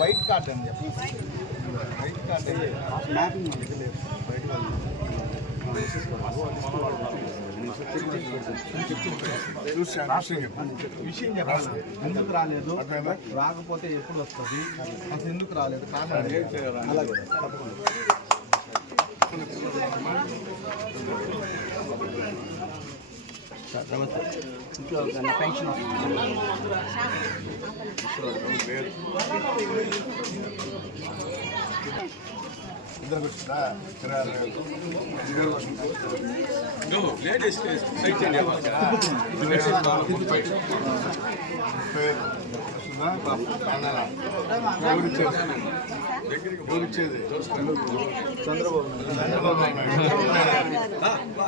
white card అని చెప్పి. White card mapping విషయం చెప్పాలి ఎందుకు రాలేదు? రాకపోతే ఎప్పుడు వస్తుంది? అసలు ఎందుకు రాలేదు? కారణం అలాగే. తప్పకుండా. పెన్షన్ ఇద్దరు వచ్చిందా ఇరవై ఆరు వేలు ఎవరిచ్చేది చంద్రబాబు. నిర్మలా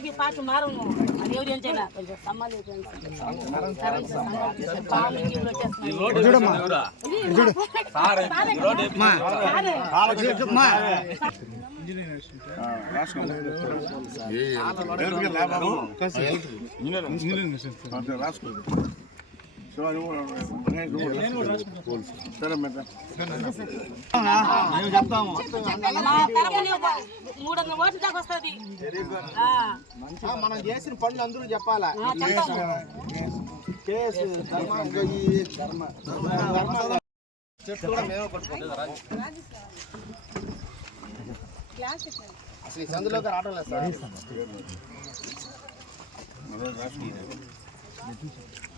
ఈ పాట మారను అది ఎవరు ఏం చేయాలి కొంచెం సమ్మాలి పాలు నీళ్ళు వచ్చేస్తున్నాయి రాసుకోండి చెప్తాము మూడు వందల దాకా వస్తుంది మనం చేసిన పనులు అందరూ చెప్పాలా కేసు చెట్టు కూడా మేమే అసలు ఈ సందులోకి రావడం లేదు సార్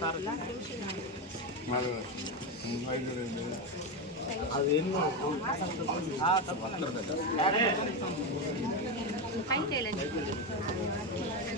సార్ కూర్చోండి అది ఎన్నో ఆడుకుంటే చేస్తాను ఎలక్ట్రిసిటీ ప్రాబ్లం అదేనా కరెంట్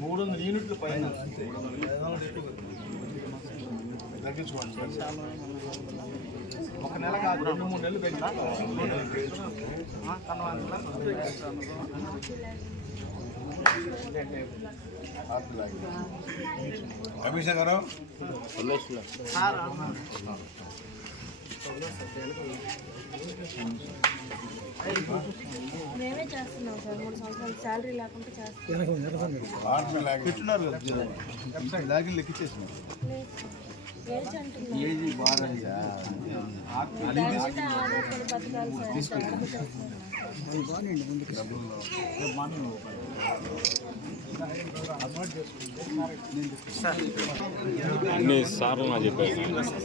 మూడు వందల. యూనిట్లు పైన తగ్గించుకోండి ఒక నెల కాదు రెండు మూడు నెలలు పెంచినా అభిషేక్ గారు? మేమే చేస్తున్నాం సార్ మూడు సంవత్సరాలు శాలరీ లేకుండా చేస్తున్నాం. లాగిన్ అన్ని సార్లు నాకు చెప్పారు సార్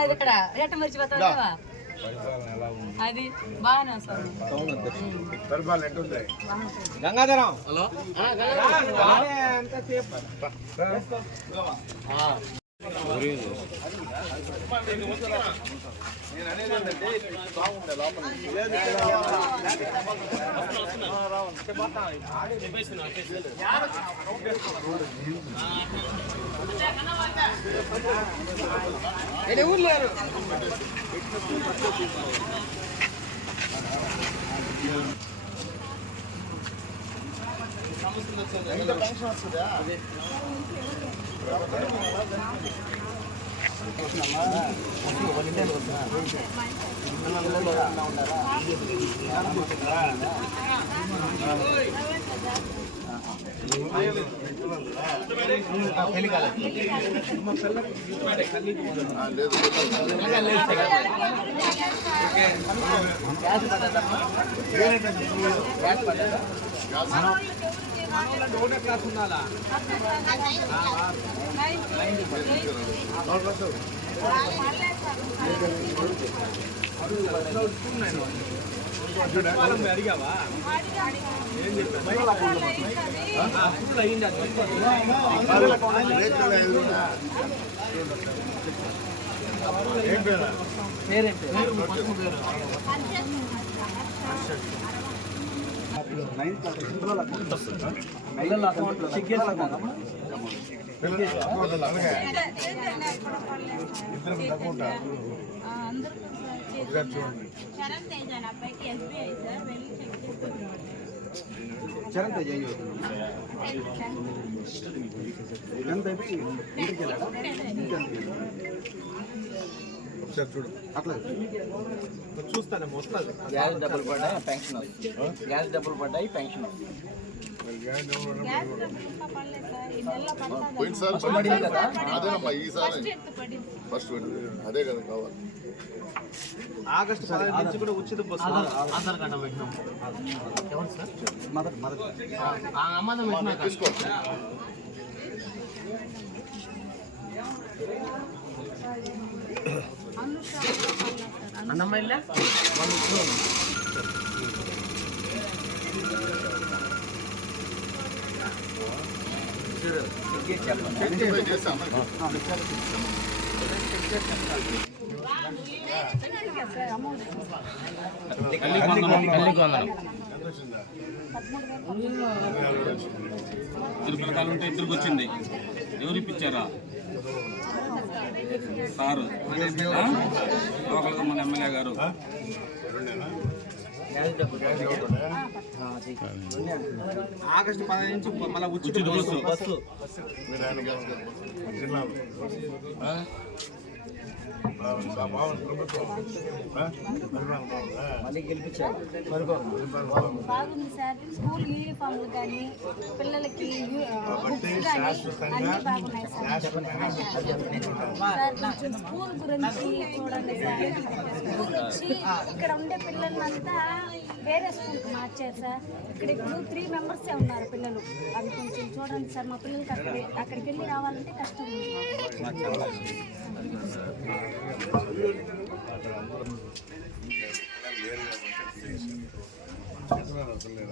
అది ఇక్కడ రేటు మరిచి పడ్డది అది బాగానే సార్. గంగాధరం. నేను అనేది ఏంటంటే బాగుండే లోపల లేదు ఎంత పెన్షన్ వస్తుందా శరణ్ ఎస్బీఐ సార్ వెళ్ళి చెక్ చేసుకుంటున్నాం చరణ్ తేజ్ ఎంత ఇంటికి వెళ్ళాడా? ఒకసారి చూడు. అట్లా చూస్తాను వస్తుంది. గ్యాస్ డబ్బులు పడ్డాయి పెన్షన్ గ్యాస్ డబ్బులు పడ్డాయి పెన్షన్ సార్ పోయినసారి అదేనమ్మా ఈసారి ఫస్ట్ ఎత్తు పడింది. ఫస్ట్ అదే కదా కావాలి. ఆగస్టు పదహైదు నుంచి కూడా ఉచిత బస్సు ఆధార్ కార్డు పెట్టినాం. మొదటి మొదటి తీసుకో. అన్నమ్మ చెప్పండి వెరిఫై ఇద్దరు పథకాలు ఉంటే ఇద్దరికి వచ్చింది. ఎవరు ఇప్పించారా? సారు? లోకల్గా మన ఎమ్మెల్యే గారు. ఆగస్టు పదహైదు నుంచి మళ్ళీ ఉచిత ఉచిత బస్సు బస్సు మీరు ఆయన గ్యాస్ జిల్లాలో బాగుంది ప్రభుత్వం ఆ? పరిపాలన బాగుందా? మళ్ళీ గెలిపించారు. బాగుంది సార్. స్కూల్ యూనిఫామ్లు కానీ పిల్లలకి అన్ని బాగున్నాయి సార్. సార్ కొంచెం స్కూల్ గురించి చూడండి సార్. స్కూల్ వచ్చి ఇక్కడ ఉండే పిల్లలంతా వేరే స్కూల్కి మార్చారు సార్. ఇక్కడ ఇప్పుడు త్రీ మెంబర్సే ఉన్నారు పిల్లలు. అవి కొంచెం చూడండి సార్ మా పిల్లలకి అక్కడ అక్కడికి వెళ్ళి రావాలంటే కష్టం. ఉంది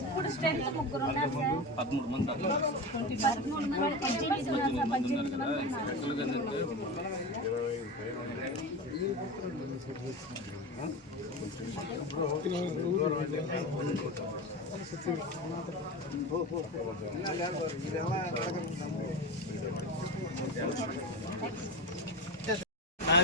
ఇప్పుడు స్ట్రెంత్ ముగ్గురు పదమూడు మంది మంది పద్దెనిమిది ఉన్నారు మంది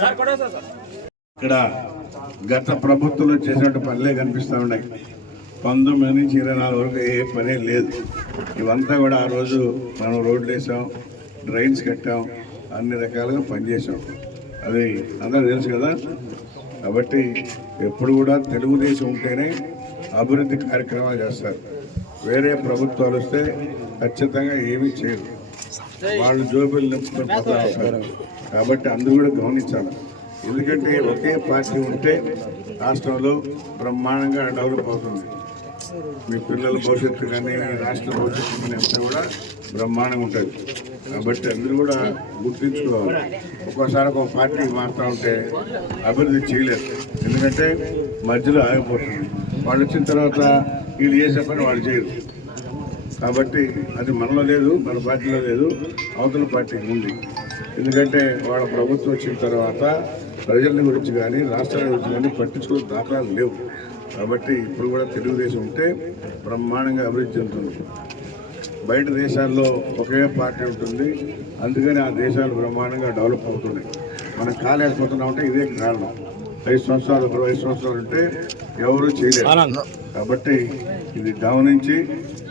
సార్ పర్వాలేదు ఇక్కడ గత ప్రభుత్వంలో చేసినట్టు పనులే కనిపిస్తూ ఉన్నాయి. పంతొమ్మిది నుంచి ఇరవై నాలుగు వరకు ఏ పనే లేదు. ఇవంతా కూడా ఆ రోజు మనం రోడ్లు వేసాం డ్రైన్స్ కట్టాం అన్ని రకాలుగా పనిచేసాం. అది అందరూ తెలుసు కదా? కాబట్టి ఎప్పుడు కూడా తెలుగుదేశం ఉంటేనే అభివృద్ధి కార్యక్రమాలు చేస్తారు. వేరే ప్రభుత్వాలు వస్తే ఖచ్చితంగా ఏమీ చేయరు. వాళ్ళు జోబులు నింపుకొని పోతా కాబట్టి అందరూ కూడా గమనించాలి. ఎందుకంటే ఒకే పార్టీ ఉంటే రాష్ట్రంలో బ్రహ్మాండంగా డెవలప్ అవుతుంది. మీ పిల్లల భవిష్యత్తు కానీ రాష్ట్ర భవిష్యత్తు కానీ అంతా కూడా బ్రహ్మాండంగా ఉంటుంది. కాబట్టి అందరూ కూడా గుర్తించుకోవాలి. ఒక్కోసారి ఒక పార్టీ మారుతూ ఉంటే అభివృద్ధి చేయలేదు. ఎందుకంటే మధ్యలో ఆగిపోతుంది. వాళ్ళు వచ్చిన తర్వాత వీళ్ళు చేసే పని వాళ్ళు చేయరు. కాబట్టి అది మనలో లేదు మన పార్టీలో లేదు అవతల పార్టీకి ఉంది. ఎందుకంటే వాళ్ళ ప్రభుత్వం వచ్చిన తర్వాత ప్రజల గురించి కానీ రాష్ట్రాల గురించి కానీ పట్టించుకునే దాఖలాలు లేవు. కాబట్టి ఇప్పుడు కూడా తెలుగుదేశం ఉంటే బ్రహ్మాండంగా అభివృద్ధి చెందుతుంది. బయట దేశాల్లో ఒకే పార్టీ ఉంటుంది. అందుకని ఆ దేశాలు బ్రహ్మాండంగా డెవలప్ అవుతున్నాయి. మనం కాలేకపోతున్నాం అంటే ఇదే కారణం. ఐదు సంవత్సరాలు ఇరవై ఐదు సంవత్సరాలు ఉంటే ఎవరు చేయలేరు. కాబట్టి ఇది గమనించి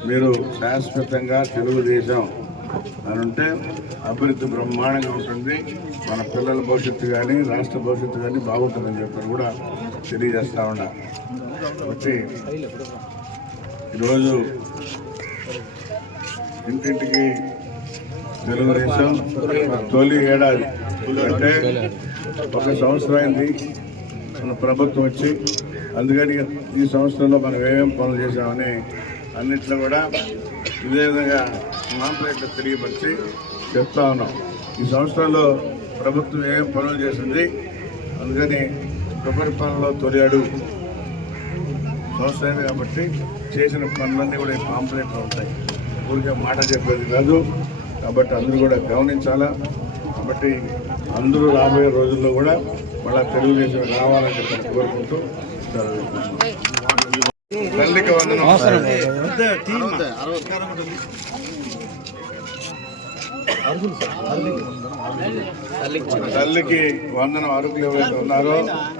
మీరు శాశ్వతంగా తెలుగుదేశం అని ఉంటే అభివృద్ధి బ్రహ్మాండంగా ఉంటుంది. మన పిల్లల భవిష్యత్తు కానీ రాష్ట్ర భవిష్యత్తు కానీ బాగుంటుందని చెప్పి కూడా తెలియజేస్తా ఉన్నా. కాబట్టి ఈరోజు ఇంటింటికి తెలుగుదేశం తొలి ఏడాది. అంటే ఒక సంవత్సరం అయింది. మన ప్రభుత్వం వచ్చి అందుకని ఈ సంవత్సరంలో మనం ఏమేం పనులు చేసామని అన్నిట్లో కూడా ఇదే విధంగా మాంప్లెట్లు తెలియపరిచి చెప్తా ఉన్నాం. ఈ సంవత్సరంలో ప్రభుత్వం ఏం పనులు చేసింది అందుకని కొబ్బరి పనుల్లో తొలి అడుగు సంవత్సరం కాబట్టి చేసిన పనులన్నీ కూడా ఈ పాంప్లెట్లో ఉంటాయి ఊరికే మాట చెప్పేది కాదు కాబట్టి అందరూ కూడా గమనించాలా కాబట్టి అందరూ రాబోయే రోజుల్లో కూడా మళ్ళా తెలుగుదేశం రావాలని చెప్పి కోరుకుంటూ. తల్లికి వందనం తల్లికి వందన అరుకులు ఎవరైతే ఉన్నారో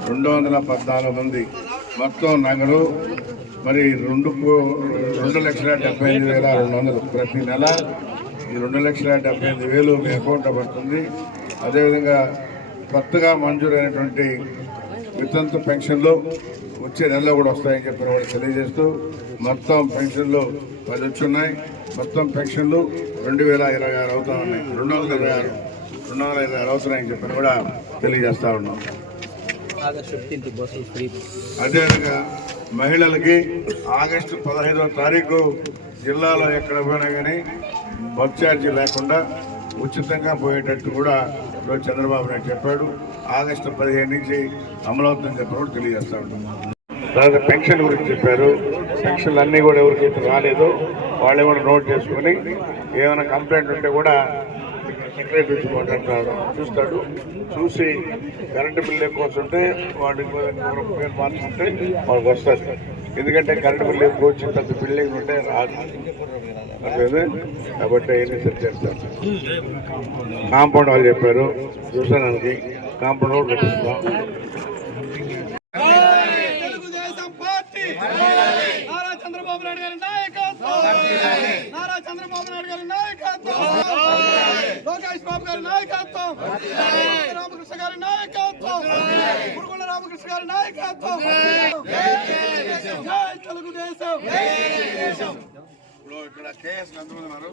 రెండు వందల పద్నాలుగు మంది. మొత్తం నగరు మరి రెండు రెండు లక్షల డెబ్బై ఐదు వేల రెండు వందలు. ప్రతి నెల ఈ రెండు లక్షల డెబ్బై ఐదు వేలు మీ అకౌంట్లో పడుతుంది. అదేవిధంగా కొత్తగా మంజూరైనటువంటి వితంతు పెన్షన్లు వచ్చే నెలలో కూడా వస్తాయని చెప్పిన వాళ్ళు తెలియజేస్తూ మొత్తం పెన్షన్లు పది వచ్చున్నాయి మొత్తం పెన్షన్లు రెండు వేల ఇరవై ఆరు అవుతా ఉన్నాయి. రెండు వందల ఇరవై ఆరు రెండు వందల ఇరవై ఆరు అవుతున్నాయని చెప్పి కూడా తెలియజేస్తా ఉన్నాం. అదేవిధంగా మహిళలకి ఆగస్టు పదహైదవ తారీఖు జిల్లాలో ఎక్కడ పోయినా కానీ బస్ ఛార్జీ లేకుండా ఉచితంగా పోయేటట్టు కూడా చంద్రబాబు నాయుడు చెప్పాడు. ఆగస్టు పదిహేను నుంచి అమలవుతుందని చెప్పి కూడా తెలియజేస్తా ఉన్నాం. తర్వాత పెన్షన్ గురించి చెప్పారు. పెన్షన్లు అన్నీ కూడా ఎవరికైతే రాలేదు వాళ్ళు కూడా నోట్ చేసుకుని ఏమైనా కంప్లైంట్ ఉంటే కూడా సెక్రటరీ వచ్చి మాట్లాడతాడు. చూస్తాడు. చూసి కరెంటు బిల్లు ఎక్కువ వస్తుంటే వాడి పేరు మార్చుకుంటే వాళ్ళకి వస్తారు ఎందుకంటే కరెంటు బిల్లు ఎక్కువ వచ్చి పెద్ద బిల్డింగ్ ఉంటే రాదు. కాబట్టి అవన్నీ సెట్ చేస్తారు. కాంపౌండ్ వాళ్ళు చెప్పారు. చూసానికి కాంపౌండ్ రోడ్ కట్టిస్తాం తెలుగుదేశం పార్టీ నారా చంద్రబాబు నాయుడు గారి నాయకత్వం నారా చంద్రబాబు నాయుడు గారి నాయకత్వం లోకేష్ బాబు గారి నాయకత్వం రామకృష్ణ గారి నాయకత్వం పురుగుల రామకృష్ణ గారి నాయకత్వం జై తెలుగుదేశం ఇప్పుడు ఇక్కడ కేఎస్ ఎంతమంది ఉన్నారు